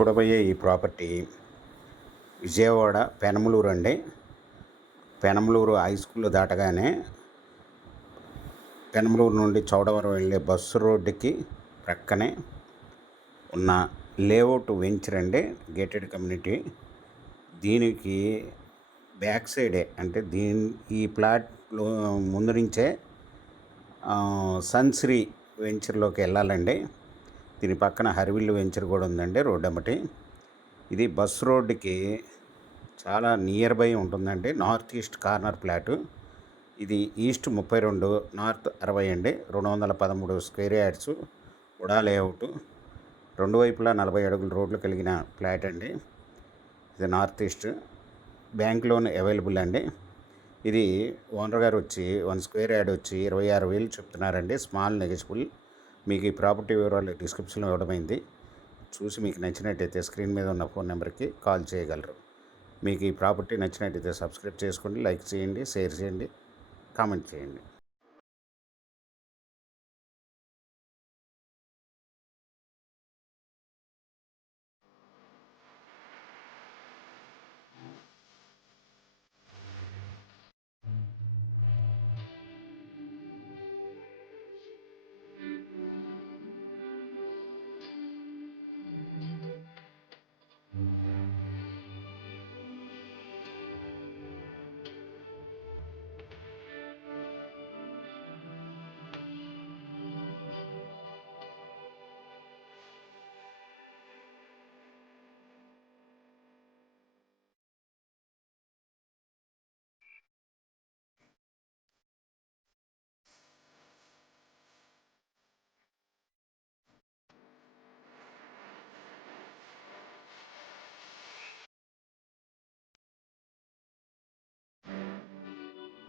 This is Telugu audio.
చూడబోయే ఈ ప్రాపర్టీ విజయవాడ పెనమలూరు అండి. పెనమలూరు హై స్కూల్ దాటగానే పెనమలూరు నుండి చౌడవరం వెళ్ళే బస్సు రోడ్డుకి ప్రక్కనే ఉన్న లేఅవుట్ వెంచర్ అండి, గేటెడ్ కమ్యూనిటీ. దీనికి బ్యాక్ సైడే అంటే ఈ ప్లాట్లో ముందు నుంచే సన్శ్రీ వెంచర్లోకి వెళ్ళాలండి. దీని పక్కన హరివిల్లు వెంచర్ కూడా ఉందండి రోడ్ అమ్మటి. ఇది బస్ రోడ్డుకి చాలా నియర్ బై ఉంటుందండి. North east corner plot. ఇది ఈస్ట్ 32, నార్త్ 60 అండి. 213 స్క్వేర్ యార్డ్స్ ఉడా లేఅవుట్. రెండు వైపులా 40 అడుగుల రోడ్లు కలిగిన ఫ్లాట్ అండి. ఇది north east. Bank loan available అండి. ఇది ఓనర్ గారు వచ్చి 1 స్క్వేర్ యార్డ్ వచ్చి 26,000 చెప్తున్నారండి. Small negotiable. మీకు ఈ ప్రాపర్టీ వివరాలు డిస్క్రిప్షన్లో ఇవ్వడమైంది. చూసి మీకు నచ్చినట్టయితే స్క్రీన్ మీద ఉన్న ఫోన్ నెంబర్కి కాల్ చేయగలరు. మీకు ఈ ప్రాపర్టీ నచ్చినట్టయితే సబ్స్క్రైబ్ చేసుకోండి, లైక్ చేయండి, షేర్ చేయండి, కామెంట్ చేయండి.